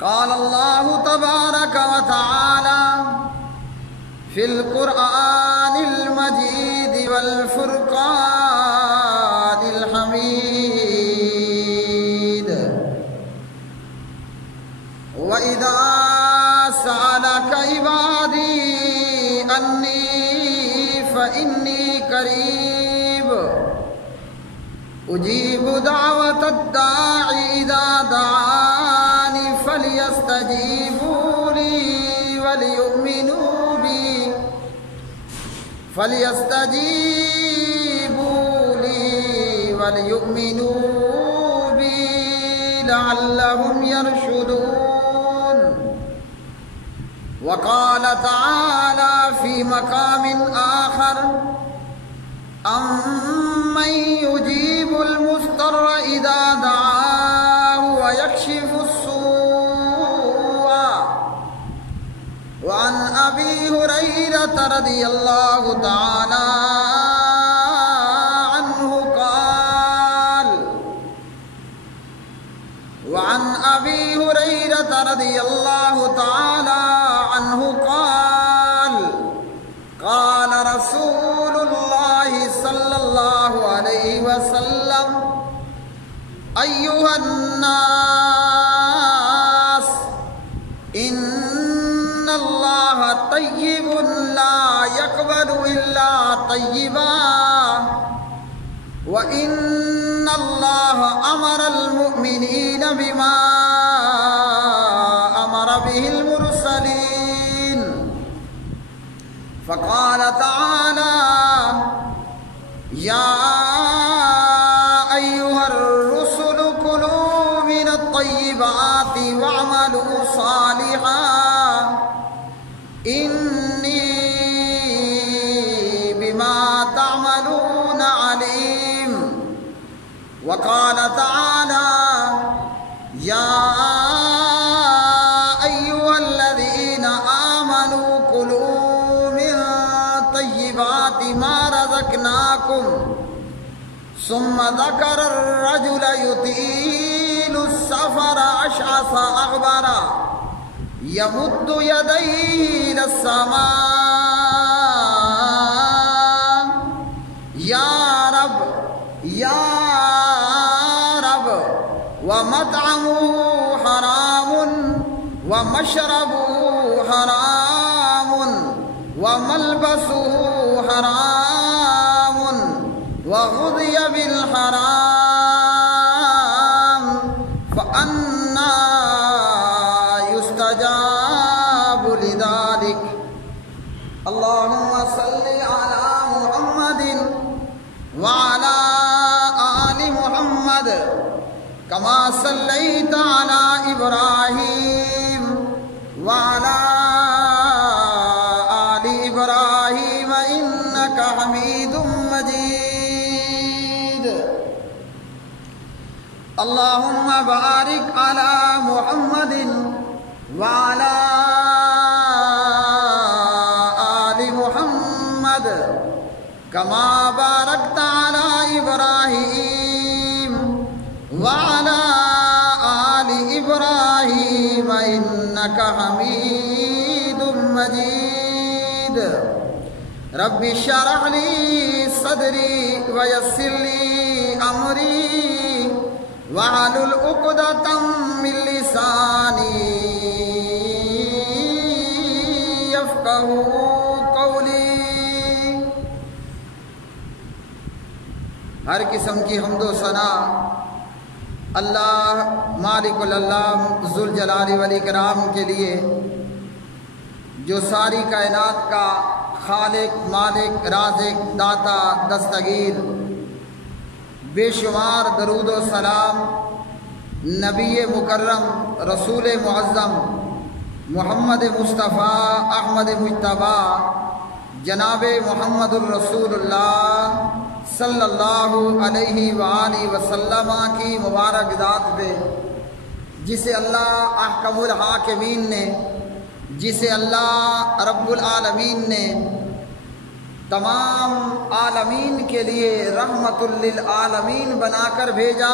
قال اللہ تبارک و تعالی فی القرآن المجید والفرقان الحمید وَإِذَا سَأَلَكَ عِبَادِي أَنِّي فَإِنِّي قَرِيبٌ أُجِيبُ دَعْوَةَ الدَّاعِ إِذَا دَعَانِ فَلْيَسْتَجِيبُوا لِي وَلْيُؤْمِنُوا بِي لَعَلَّهُمْ يَرْشُدُونَ وقال تعالى في مقام آخر أَمَّن يُجِيبُ الْمُضْطَرَّ إِذَا دَعَاهُ وَيَكْشِفُ السُّوءَ وعن أبي هريرة رضي الله تعالى عنه قال وعن أبي هريرة رضي الله تعالى عنه قال قال رسول الله صلى الله عليه وسلم أيها الناس إن الله طيب لا يقبل إلا طيبا وإن الله أمر المؤمنين بما أمر به المرسلين فقال تعالى يا أيها الرسل كلوا من الطيبات واعملوا صالحا إني بما تعملون عليم وقال تعالى يا أيها الذين آمنوا كلوا من طيبات ما رزقناكم ثم ذكر الرجل يطيل السفر أشعث أغبر يمد يديه إلى السماء يا رب ومطعمه حرام ومشربه حرام وملبسه حرام وغذي بالحرام فأنى يستجاب لذلك اللهم صل على محمد وعلى آل محمد كما صليت على إبراهيم وعلى آل إبراهيم إنك حميد مجيد اللهم بارك على محمد وعلى آل محمد كما باركت على إبراهيم وعلى آل إبراهيم إنك حميد مجيد رب اشرح لي صدري ويسر لي أمري واحلل عقدة من لساني يفقهوا قولي ہر قسم کی حمد و ثنا اللہ مالک العالم ذوالجلال والاکرام کے لیے جو ساری کائنات کا خالق مالک رازق داتا دستگیر بے شمار درود و سلام نبی مکرم رسول معظم محمد مصطفیٰ احمد مجتبیٰ جناب محمد الرسول اللہ صلی اللہ علیہ وآلہ وسلم کی مبارک ذات پہ جسے اللہ احکم الحاکمین نے جسے اللہ رب العالمین نے تمام عالمین کے لیے رحمت للعالمین بنا کر بھیجا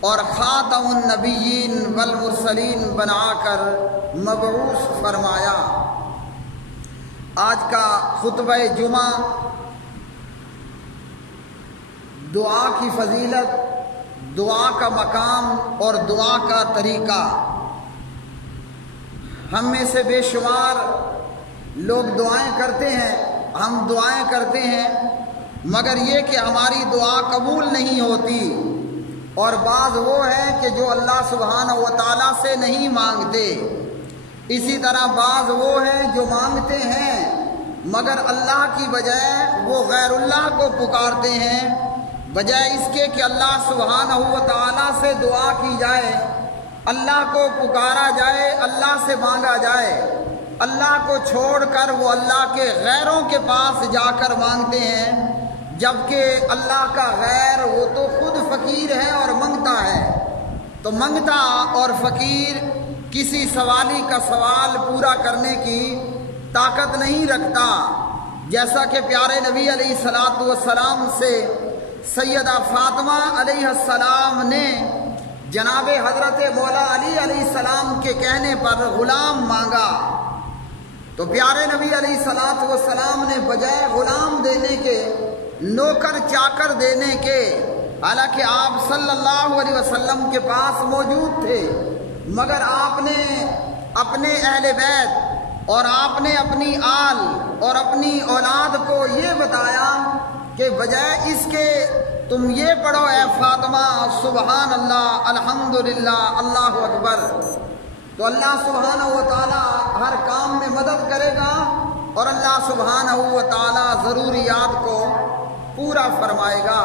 اور خاتم النبیین والمرسلین بنا کر مبعوث فرمایا۔ آج کا خطبہ جمعہ دعا کی فضیلت، دعا کا مقام اور دعا کا طریقہ۔ ہم میں سے بے شمار لوگ دعائیں کرتے ہیں، ہم دعائیں کرتے ہیں، مگر یہ کہ ہماری دعا قبول نہیں ہوتی، اور بعض وہ ہیں کہ جو اللہ سبحانہ و تعالیٰ سے نہیں مانگتے، اسی طرح بعض وہ ہیں جو مانگتے ہیں مگر اللہ کی بجائے وہ غیر اللہ کو پکارتے ہیں، بجائے اس کے کہ اللہ سبحانہ و تعالیٰ سے دعا کی جائے، اللہ کو پکارا جائے، اللہ سے مانگا جائے۔ اللہ کو چھوڑ کر وہ اللہ کے غیروں کے پاس جا کر مانگتے ہیں، جبکہ اللہ کا غیر وہ تو خود فقیر ہے اور منگتا ہے۔ تو منگتا اور فقیر کسی سوالی کا سوال پورا کرنے کی طاقت نہیں رکھتا، جیسا کہ پیارے نبی علیہ السلام سے سیدہ فاطمہ علیہ السلام نے جناب حضرت مولا علی علیہ السلام کے کہنے پر غلام مانگا، تو پیارے نبی علیہ السلام نے بجائے غلام دینے کے، نوکر چاکر دینے کے، حالانکہ آپ صلی اللہ علیہ وسلم کے پاس موجود تھے، مگر آپ نے اپنے اہل بیت اور آپ نے اپنی آل اور اپنی اولاد کو یہ بتایا کہ بجائے اس کے تم یہ پڑھو اے فاطمہ سبحان اللہ الحمدللہ اللہ اکبر، تو اللہ سبحانہ و تعالی ہر کام میں مدد کرے گا اور اللہ سبحانہ و تعالی ضروریات کو پورا فرمائے گا۔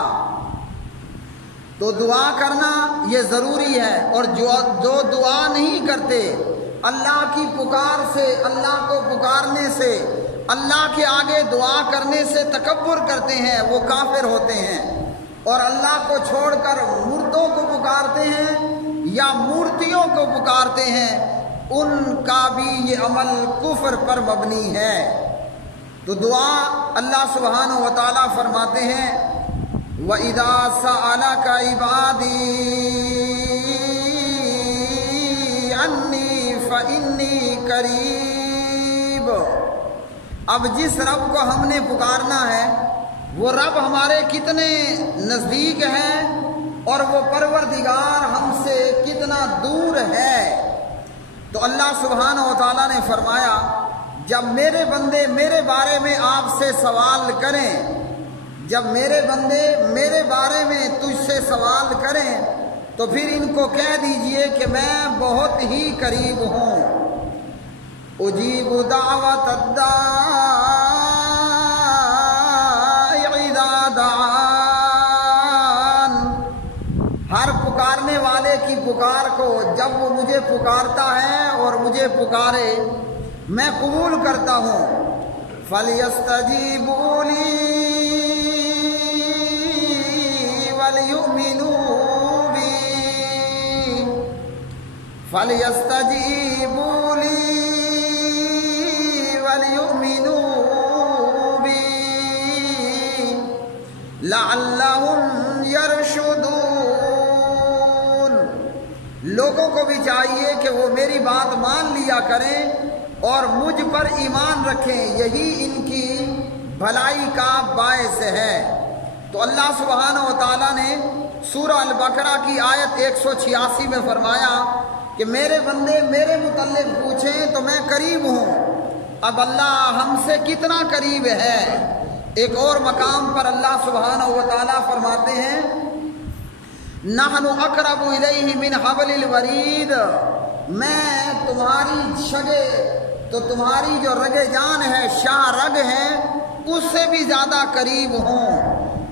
تو دعا کرنا یہ ضروری ہے، اور جو دعا نہیں کرتے، اللہ کی پکار سے، اللہ کو پکارنے سے، اللہ کے آگے دعا کرنے سے تکبر کرتے ہیں، وہ کافر ہوتے ہیں، اور اللہ کو چھوڑ کر مردوں کو پکارتے ہیں یا مورتیوں کو پکارتے ہیں، ان کا بھی یہ عمل کفر پر مبنی ہے۔ تو دعا اللہ سبحانہ و تعالیٰ فرماتے ہیں وَإِذَا سَأَلَكَ عِبَادِي عَنِّي فَإِنِّي قَرِيبٌ۔ اب جس رب کو ہم نے پکارنا ہے وہ رب ہمارے کتنے نزدیک ہیں اور وہ پروردگار ہم سے کتنا دور ہے۔ تو اللہ سبحانہ و تعالیٰ نے فرمایا جب میرے بندے میرے بارے میں آپ سے سوال کریں، جب میرے بندے میرے بارے میں تجھ سے سوال کریں تو پھر ان کو کہہ دیجئے کہ میں بہت ہی قریب ہوں۔ اجیب دعوت الداعی اذا دعان، ہر پکارنے والے کی پکار کو جب وہ مجھے پکارتا ہے اور مجھے پکارے میں قبول کرتا ہوں۔ فَلْيَسْتَجِيبُوا لِي وَلْيُؤْمِنُوا بِي فَلْيَسْتَجِيبُوا لِي وَلْيُؤْمِنُوا بِي لَعَلَّهُمْ يَرْشُدُونَ۔ لوگوں کو بھی چاہیے کہ وہ میری بات مان لیا کریں اور مجھ پر ایمان رکھیں، یہی ان کی بھلائی کا باعث ہے۔ تو اللہ سبحانہ و تعالیٰ نے سورہ البقرہ کی آیت 186 میں فرمایا کہ میرے بندے میرے متعلق پوچھیں تو میں قریب ہوں۔ اب اللہ ہم سے کتنا قریب ہے؟ ایک اور مقام پر اللہ سبحانہ و تعالیٰ فرماتے ہیں نحن اقرب الیہ من حبل الورید، میں تمہاری شگے، تو تمہاری جو رگ جان ہے، شاہ رگ ہے، اس سے بھی زیادہ قریب ہوں۔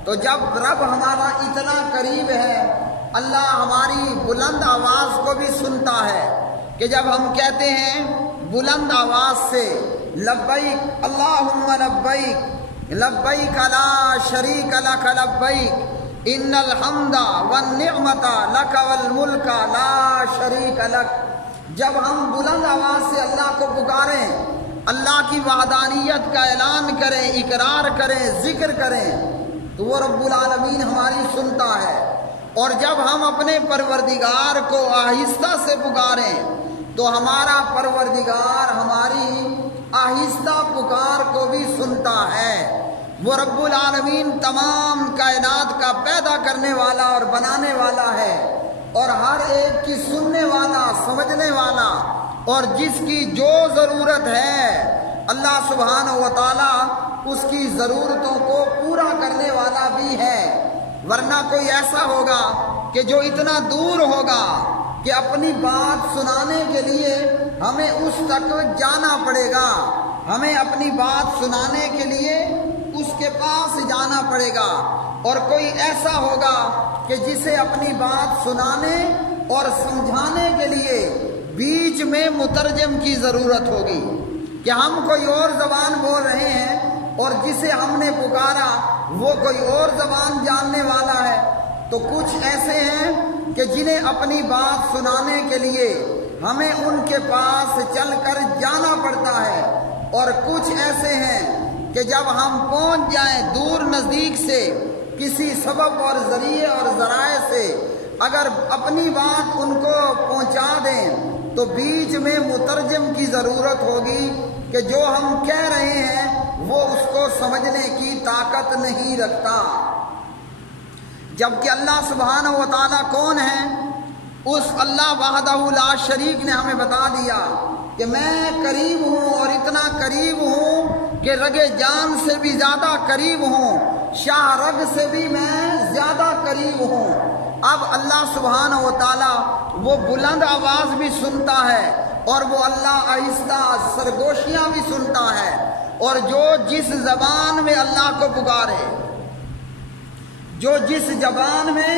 تو جب رب ہمارا اتنا قریب ہے، اللہ ہماری بلند آواز کو بھی سنتا ہے کہ جب ہم کہتے ہیں بلند آواز سے لبیک اللہم لبیک لبیک لا شریک لک لبیک ان الحمد والنعمت لک والملک لا شریک لک، جب ہم بلند آواز سے اللہ کو پکاریں، اللہ کی وحدانیت کا اعلان کریں، اقرار کریں، ذکر کریں، تو وہ رب العالمین ہماری سنتا ہے۔ اور جب ہم اپنے پروردگار کو آہستہ سے پکاریں تو ہمارا پروردگار ہماری آہستہ پکار کو بھی سنتا ہے۔ وہ رب العالمین تمام کائنات کا پیدا کرنے والا اور بنانے والا ہے، اور ہر ایک کی سننے والا، سمجھنے والا، اور جس کی جو ضرورت ہے اللہ سبحانہ و تعالیٰ اس کی ضرورتوں کو پورا کرنے والا بھی ہے۔ ورنہ کوئی ایسا ہوگا کہ جو اتنا دور ہوگا کہ اپنی بات سنانے کے لیے ہمیں اس تک جانا پڑے گا، ہمیں اپنی بات سنانے کے لیے اس کے پاس جانا پڑے گا، اور کوئی ایسا ہوگا کہ جسے اپنی بات سنانے اور سمجھانے کے لیے بیچ میں مترجم کی ضرورت ہوگی کہ ہم کوئی اور زبان بول رہے ہیں اور جسے ہم نے پکارا وہ کوئی اور زبان جاننے والا ہے۔ تو کچھ ایسے ہیں کہ جنہیں اپنی بات سنانے کے لیے ہمیں ان کے پاس چل کر جانا پڑتا ہے، اور کچھ ایسے ہیں کہ جب ہم پہنچ جائیں دور نزدیک سے کسی سبب اور ذریعے اور ذرائع سے اگر اپنی بات ان کو پہنچا دیں تو بیچ میں مترجم کی ضرورت ہوگی کہ جو ہم کہہ رہے ہیں وہ اس کو سمجھنے کی طاقت نہیں رکھتا۔ جبکہ اللہ سبحانہ و تعالیٰ کون ہے؟ اس اللہ وحدہ لا شریک نے ہمیں بتا دیا کہ میں قریب ہوں، اور اتنا قریب ہوں کہ رگ جان سے بھی زیادہ قریب ہوں، شاہ رگ سے بھی میں زیادہ قریب ہوں۔ اب اللہ سبحانہ و تعالیٰ وہ بلند آواز بھی سنتا ہے، اور وہ اللہ آہستہ سرگوشیاں بھی سنتا ہے، اور جو جس زبان میں اللہ کو پکارے، جو جس زبان میں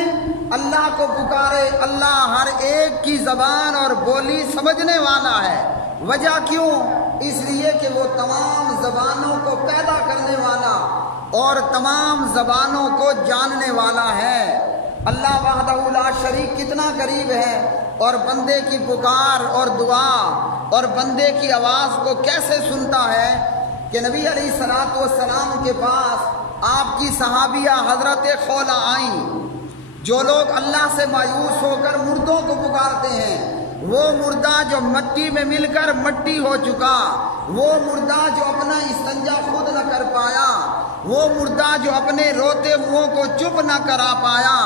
اللہ کو پکارے، اللہ ہر ایک کی زبان اور بولی سمجھنے والا ہے۔ وجہ کیوں؟ اس لیے کہ وہ تمام زبانوں کو پیدا کرنے والا اور تمام زبانوں کو جاننے والا ہے۔ اللہ وحدہ لا شریک کتنا قریب ہے، اور بندے کی پکار اور دعا اور بندے کی آواز کو کیسے سنتا ہے کہ نبی علیہ الصلوۃ والسلام کے پاس آپ کی صحابیہ حضرت خولہ آئیں۔ جو لوگ اللہ سے مایوس ہو کر مردوں کو پکارتے ہیں، وہ مردہ جو مٹی میں مل کر مٹی ہو چکا، وہ مردہ جو اپنا استنجا خود نہ کر پایا، وہ مردہ جو اپنے روتے ہوئوں کو چپ نہ کرا پایا،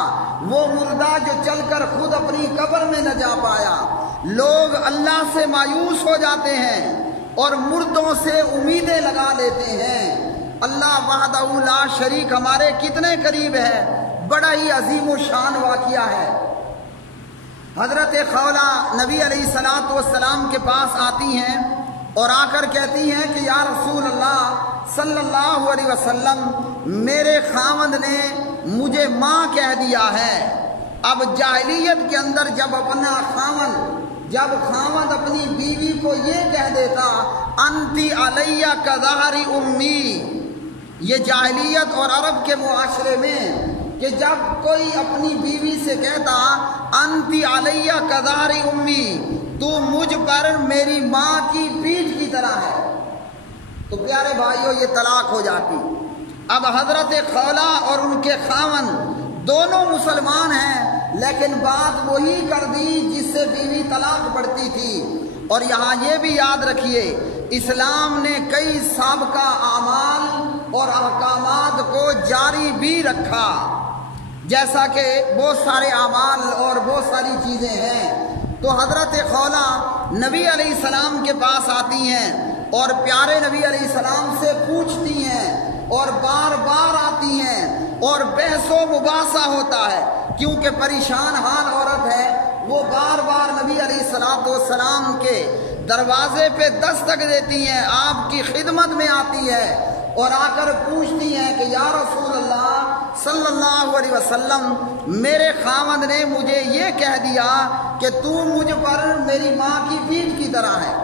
وہ مردہ جو چل کر خود اپنی قبر میں نہ جا پایا، لوگ اللہ سے مایوس ہو جاتے ہیں اور مردوں سے امیدیں لگا لیتے ہیں۔ اللہ وحدہ لا شریک ہمارے کتنے قریب ہے، بڑا ہی عظیم و شان واقعہ ہے۔ حضرت خولہ نبی علیہ الصلوۃ والسلام کے پاس آتی ہیں اور آ کر کہتی ہیں کہ یا رسول اللہ صلی اللہ علیہ وسلم، میرے خاوند نے مجھے ماں کہہ دیا ہے۔ اب جاہلیت کے اندر جب خاوند اپنی بیوی کو یہ کہہ دیتا انتی علیہ کظہر امی، یہ جاہلیت اور عرب کے معاشرے میں کہ جب کوئی اپنی بیوی سے کہتا انتی علیہ کظہر امی، تو مجھ پر میری ماں کی پیٹھ کی طرح ہے، تو پیارے بھائیوں یہ طلاق ہو جاتی۔ اب حضرت خولہ اور ان کے خاوند دونوں مسلمان ہیں، لیکن بات وہی کر دی جس سے بیوی طلاق پڑتی تھی۔ اور یہاں یہ بھی یاد رکھیے، اسلام نے کئی سابقہ اعمال اور احکامات کو جاری بھی رکھا، جیسا کہ بہت سارے اعمال اور بہت ساری چیزیں ہیں۔ تو حضرت خولہ نبی علیہ السلام کے پاس آتی ہیں اور پیارے نبی علیہ السلام سے پوچھتی ہیں، اور بار بار آتی ہیں اور بحث و مباحثہ ہوتا ہے، کیونکہ پریشان حال عورت ہے، وہ بار بار نبی علیہ السلام کے دروازے پہ دستک دیتی ہیں، آپ کی خدمت میں آتی ہے اور آ کر پوچھتی ہیں کہ یا رسول اللہ صلی اللہ علیہ وسلم، میرے خاوند نے مجھے یہ کہہ دیا کہ تو مجھ پر میری ماں کی پیٹھ کی طرح ہے۔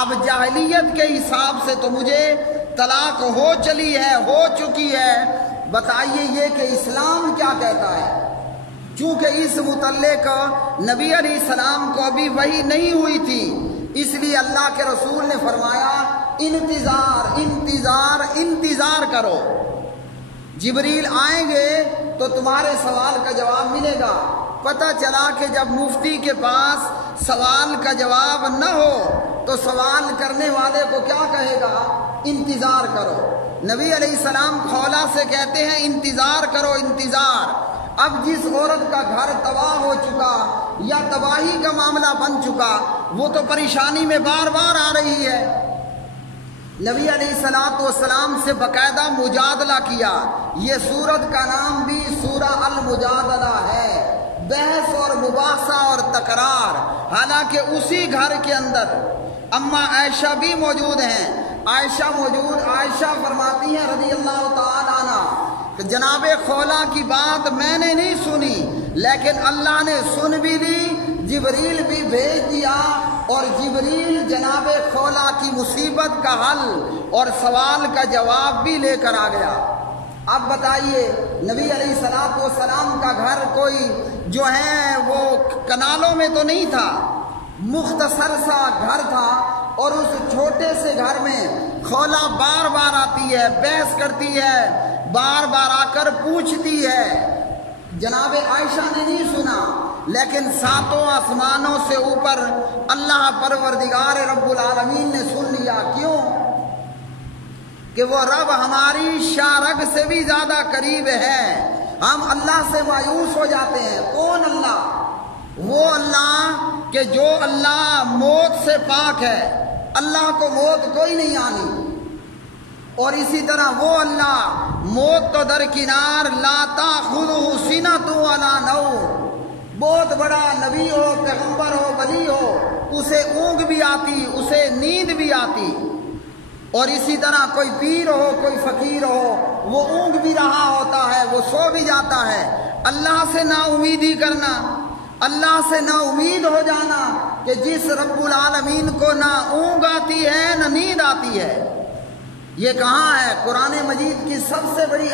اب جاہلیت کے حساب سے تو مجھے طلاق ہو چلی ہے، ہو چکی ہے، بتائیے یہ کہ اسلام کیا کہتا ہے؟ چونکہ اس متعلق نبی علیہ السلام کو ابھی وحی نہیں ہوئی تھی، اس لیے اللہ کے رسول نے فرمایا انتظار انتظار انتظار کرو۔ جبریل آئیں گے تو تمہارے سوال کا جواب ملے گا۔ پتہ چلا کہ جب مفتی کے پاس سوال کا جواب نہ ہو تو سوال کرنے والے کو کیا کہے گا؟ انتظار کرو۔ نبی علیہ السلام خولا سے کہتے ہیں انتظار کرو انتظار۔ اب جس عورت کا گھر تباہ ہو چکا یا تباہی کا معاملہ بن چکا وہ تو پریشانی میں بار بار آ رہی ہے۔ نبی علیہ السلام سے باقاعدہ مجادلہ کیا۔ یہ سورت کا نام بھی سورہ المجادلہ ہے، بحث اور مباحثہ اور تکرار۔ حالانکہ اسی گھر کے اندر اماں عائشہ بھی موجود ہیں۔ عائشہ فرماتی ہیں رضی اللہ تعالی عنہ کہ جناب خولا کی بات میں نے نہیں سنی لیکن اللہ نے سن بھی لی، جبریل بھی بھیج دیا اور جبریل جناب خولا کی مصیبت کا حل اور سوال کا جواب بھی لے کر آ گیا۔ اب بتائیے نبی علیہ السلام کا گھر کوئی جو ہے وہ کنالوں میں تو نہیں تھا، مختصر سا گھر تھا، اور اس چھوٹے سے گھر میں خولا بار بار آتی ہے، بحث کرتی ہے، بار بار آ کر پوچھتی ہے۔ جناب عائشہ نے نہیں سنا لیکن ساتوں آسمانوں سے اوپر اللہ پروردگار رب العالمین نے سن لیا۔ کیوں؟ کہ وہ رب ہماری شارگ سے بھی زیادہ قریب ہے۔ ہم اللہ سے مایوس ہو جاتے ہیں۔ کون اللہ؟ وہ اللہ کہ جو اللہ موت سے پاک ہے، اللہ کو موت کوئی نہیں آنی۔ اور اسی طرح وہ اللہ موت تو درکنار، لا تاخذہ سنۃ ولا نوم، بہت بڑا نبی ہو، پیغمبر ہو، ولی ہو، اسے اونگ بھی آتی، اسے نیند بھی آتی۔ اور اسی طرح کوئی پیر ہو، کوئی فقیر ہو، وہ اونگ بھی رہا ہوتا ہے، وہ سو بھی جاتا ہے۔ اللہ سے نا امیدی کرنا، اللہ سے نا امید ہو جانا کہ جس رب العالمین کو نہ اونگ آتی ہے نہ نیند آتی ہے، یہ کہاں ہے؟ قرآن مجید کی سب سے بڑی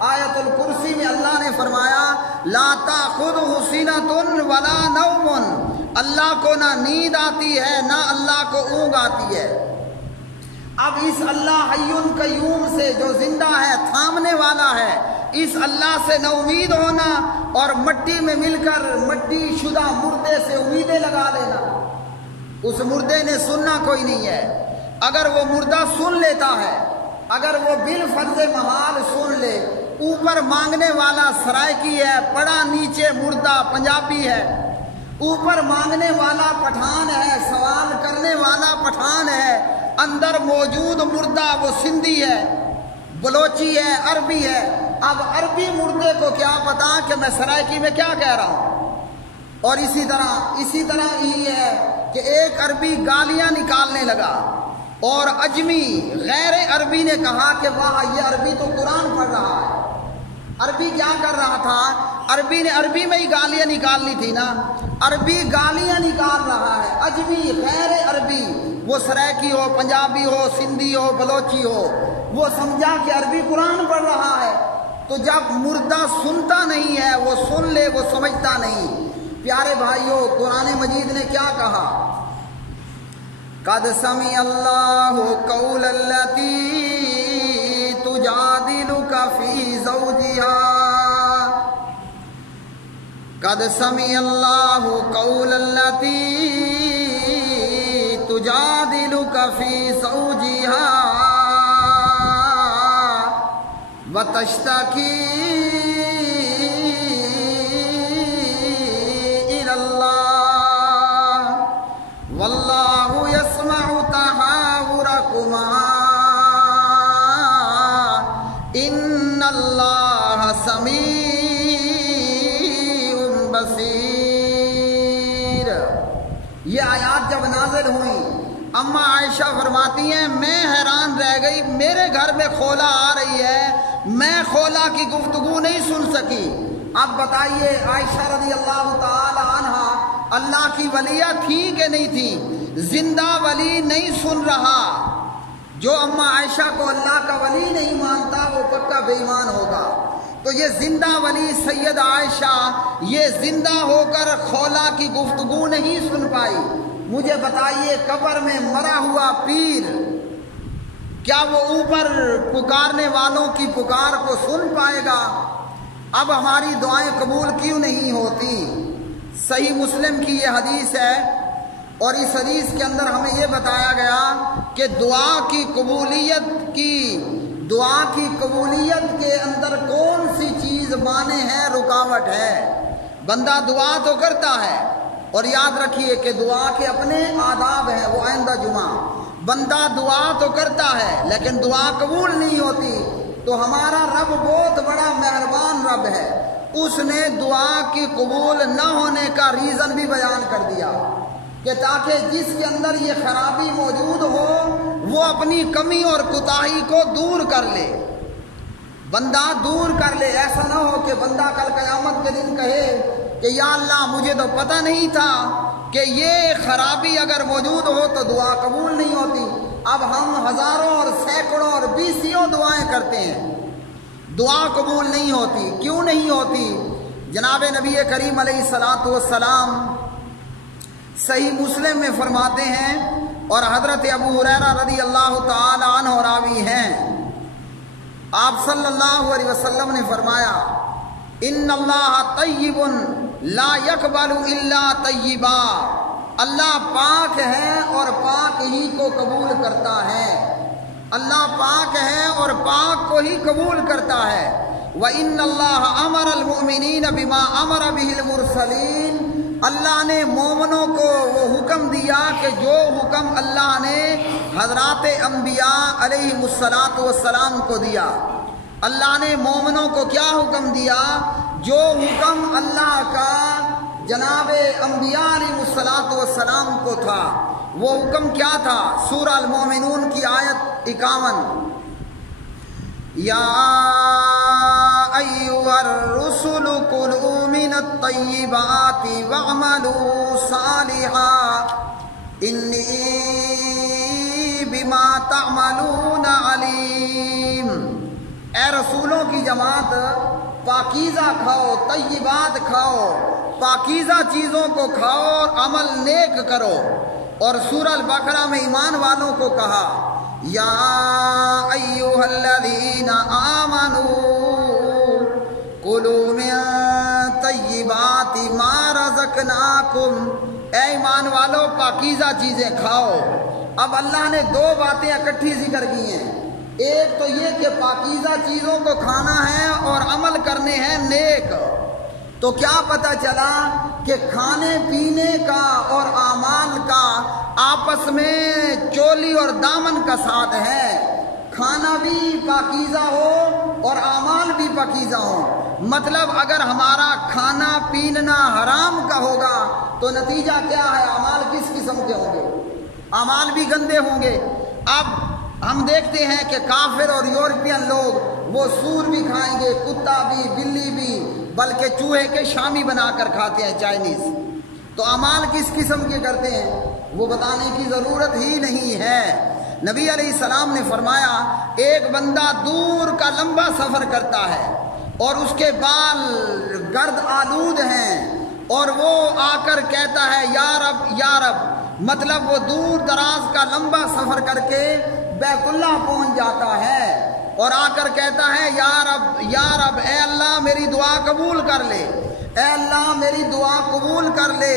آیت الکرسی میں اللہ نے فرمایا لا تاخذہ سنۃ ولا نوم، اللہ کو نہ نیند آتی ہے نہ اللہ کو اونگ آتی ہے۔ اب اس اللہ حی قیوم سے جو زندہ ہے، تھامنے والا ہے، اس اللہ سے نہ امید ہونا اور مٹی میں مل کر مٹی شدہ مردے سے امیدیں لگا لینا، اس مردے نے سننا کوئی نہیں ہے۔ اگر وہ مردہ سن لیتا ہے، اگر وہ بالفرض محال سن لے، اوپر مانگنے والا سرائکی ہے، پڑا نیچے مردہ پنجابی ہے، اوپر مانگنے والا پٹھان ہے، سوال کرنے والا پٹھان ہے، اندر موجود مردہ وہ سندھی ہے، بلوچی ہے، عربی ہے۔ اب عربی مردے کو کیا پتا کہ میں سرائکی میں کیا کہہ رہا ہوں۔ اور اسی طرح یہ ہے کہ ایک عربی گالیاں نکالنے لگا اور اجمی غیر عربی نے کہا کہ واہ یہ عربی تو قرآن پڑھ رہا ہے۔ عربی کیا کر رہا تھا؟ عربی نے عربی میں ہی گالیاں نکالنی تھی نا، عربی گالیاں نکال رہا ہے۔ اجمی غیر عربی، وہ سرائکی ہو، پنجابی ہو، سندھی ہو، بلوچی ہو، وہ سمجھا کہ عربی قرآن پڑھ رہا ہے۔ تو جب مردہ سنتا نہیں ہے، وہ سن لے، وہ سمجھتا نہیں۔ پیارے بھائیوں، قرآن مجید نے کیا کہا؟ قد سمع اللہ قول التی تجادلک فی زوجها، قد سمع اللہ قول التی تجادلک فی زوجها وتشتکی الی اللہ واللہ یسمع تحاورکما ان اللہ سمیع بصیر۔ یہ آیات جب نازل ہوئیں، اماں عائشہ فرماتی ہیں میں حیران رہ گئی، میرے گھر میں خولا آ رہی ہے، میں خولا کی گفتگو نہیں سن سکی۔ اب بتائیے عائشہ رضی اللہ تعالی عنہ اللہ کی ولیہ تھی کہ نہیں تھی؟ زندہ ولی نہیں سن رہا۔ جو اماں عائشہ کو اللہ کا ولی نہیں مانتا وہ پکا بے ایمان ہوگا۔ تو یہ زندہ ولی سید عائشہ یہ زندہ ہو کر خولا کی گفتگو نہیں سن پائی۔ مجھے بتائیے قبر میں مرا ہوا پیر کیا وہ اوپر پکارنے والوں کی پکار کو سن پائے گا؟ اب ہماری دعائیں قبول کیوں نہیں ہوتی؟ صحیح مسلم کی یہ حدیث ہے، اور اس حدیث کے اندر ہمیں یہ بتایا گیا کہ دعا کی قبولیت کے اندر کون سی چیز مانع ہے، رکاوٹ ہے۔ بندہ دعا تو کرتا ہے، اور یاد رکھیے کہ دعا کے اپنے آداب ہیں، وہ آئندہ جمعہ۔ بندہ دعا تو کرتا ہے لیکن دعا قبول نہیں ہوتی، تو ہمارا رب بہت بڑا مہربان رب ہے، اس نے دعا کی قبول نہ ہونے کا ریزن بھی بیان کر دیا کہ تاکہ جس کے اندر یہ خرابی موجود ہو وہ اپنی کمی اور کوتاہی کو دور کر لے، بندہ دور کر لے۔ ایسا نہ ہو کہ بندہ کل قیامت کے دن کہے کہ یا اللہ مجھے تو پتہ نہیں تھا کہ یہ خرابی اگر موجود ہو تو دعا قبول نہیں ہوتی۔ اب ہم ہزاروں اور سینکڑوں اور بیسیوں دعائیں کرتے ہیں، دعا قبول نہیں ہوتی۔ کیوں نہیں ہوتی؟ جناب نبی کریم علیہ الصلاۃ والسلام صحیح مسلم میں فرماتے ہیں، اور حضرت ابو ہریرہ رضی اللہ تعالی عنہ راوی ہیں، آپ صلی اللہ علیہ وسلم نے فرمایا ان اللہ طیب لا یقبل الا طیبا، اللہ پاک ہے اور پاک ہی کو قبول کرتا ہے، اللہ پاک ہے اور پاک کو ہی قبول کرتا ہے۔ وَإِنَّ اللَّهَ أَمَرَ الْمُؤْمِنِينَ بِمَا أَمَرَ بِهِ الْمُرْسَلِينَ، اللہ نے مومنوں کو وہ حکم دیا کہ جو حکم اللہ نے حضرات انبیاء علیہ الصلاۃ والسلام کو دیا۔ اللہ نے مومنوں کو کیا حکم دیا؟ جو حکم اللہ کا جناب انبیاء علیہ الصلاۃ والسلام کو تھا۔ وہ حکم کیا تھا؟ سورہ المومنون کی آیت 51، یا ایھا الرسل کلوا من الطیبات واعملوا صالحا انی بما تعملون علیم۔ اے رسولوں کی جماعت، پاکیزہ کھاؤ، طیبات کھاؤ، پاکیزہ چیزوں کو کھاؤ اور عمل نیک کرو۔ اور سورہ البقرہ میں ایمان والوں کو کہا یا ایھا الذین آمنوا کلوا من طیبات ما رزقناکم، اے ایمان والو پاکیزہ چیزیں کھاؤ۔ اب اللہ نے دو باتیں اکٹھی ذکر کی ہیں، ایک تو یہ کہ پاکیزہ چیزوں کو کھانا ہے اور عمل کرنے ہیں نیک۔ تو کیا پتہ چلا کہ کھانے پینے کا اور اعمال کا آپس میں چولی اور دامن کا ساتھ ہے، کھانا بھی پاکیزہ ہو اور اعمال بھی پاکیزہ ہوں۔ مطلب اگر ہمارا کھانا پینا حرام کا ہوگا تو نتیجہ کیا ہے؟ اعمال کس قسم کے ہوں گے؟ اعمال بھی گندے ہوں گے۔ اب ہم دیکھتے ہیں کہ کافر اور یورپین لوگ وہ سور بھی کھائیں گے، کتا بھی، بلی بھی، بلکہ چوہے کے شامی بنا کر کھاتے ہیں، چائنیز۔ تو اعمال کس قسم کے کرتے ہیں وہ بتانے کی ضرورت ہی نہیں ہے۔ نبی علیہ السلام نے فرمایا ایک بندہ دور کا لمبا سفر کرتا ہے اور اس کے بال گرد آلود ہیں، اور وہ آ کر کہتا ہے یا رب یا رب، مطلب وہ دور دراز کا لمبا سفر کر کے بیت اللہ پہنچ جاتا ہے اور آ کر کہتا ہے یا رب یا رب، اے اللہ میری دعا قبول کر لے، اے اللہ میری دعا قبول کر لے۔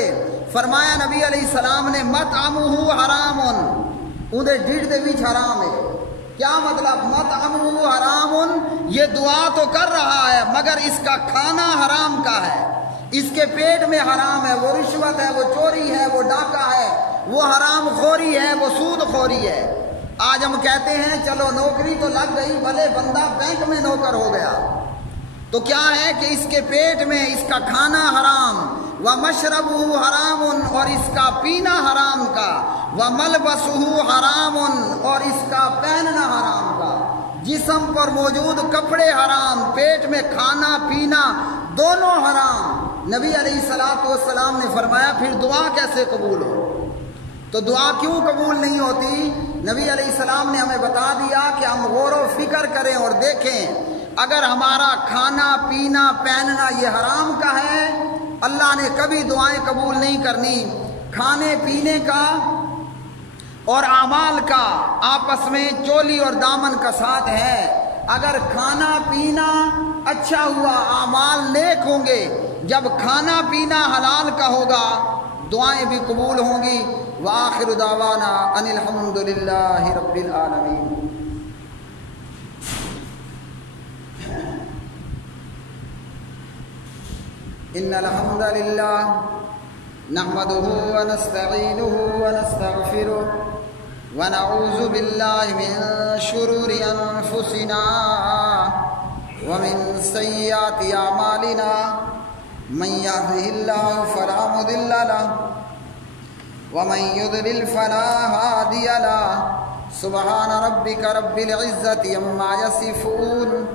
فرمایا نبی علیہ السلام نے مطعمہ حرام، اندے ڈھڈ دے وچ حرام ہے۔ کیا مطلب؟ مطعمہ حرام، یہ دعا تو کر رہا ہے مگر اس کا کھانا حرام کا ہے، اس کے پیٹ میں حرام ہے، وہ رشوت ہے، وہ چوری ہے، وہ ڈاکہ ہے، وہ حرام خوری ہے، وہ سود خوری ہے۔ آج ہم کہتے ہیں چلو نوکری تو لگ گئی، بھلے بندہ بینک میں نوکر ہو گیا، تو کیا ہے کہ اس کے پیٹ میں اس کا کھانا حرام، وَمَشْرَبُهُ حرام، اور اس کا پینا حرام کا، وَمَلْبَسُهُ حرام، اور اس کا پہننا حرام کا، جسم پر موجود کپڑے حرام، پیٹ میں کھانا پینا دونوں حرام۔ نبی علیہ الصلوۃ والسلام نے فرمایا پھر دعا کیسے قبول ہو؟ تو دعا کیوں قبول نہیں ہوتی؟ نبی علیہ السلام نے ہمیں بتا دیا کہ ہم غور و فکر کریں اور دیکھیں، اگر ہمارا کھانا پینا پہننا یہ حرام کا ہے، اللہ نے کبھی دعائیں قبول نہیں کرنی۔ کھانے پینے کا اور اعمال کا آپس میں چولی اور دامن کا ساتھ ہے۔ اگر کھانا پینا اچھا ہوا اعمال نیک ہوں گے، جب کھانا پینا حلال کا ہوگا دعائیں بھی قبول ہوں گی۔ وآخر دعوانا ان الحمد للہ رب العالمین۔ ان الحمد للہ نحمده ونستعینه ونستغفره ونعوذ باللہ من شرور انفسنا ومن سیئات اعمالنا من يهده الله فلا مضل له ومن يضلل فلا هادي له۔ سبحان ربك رب العزة عما يصفون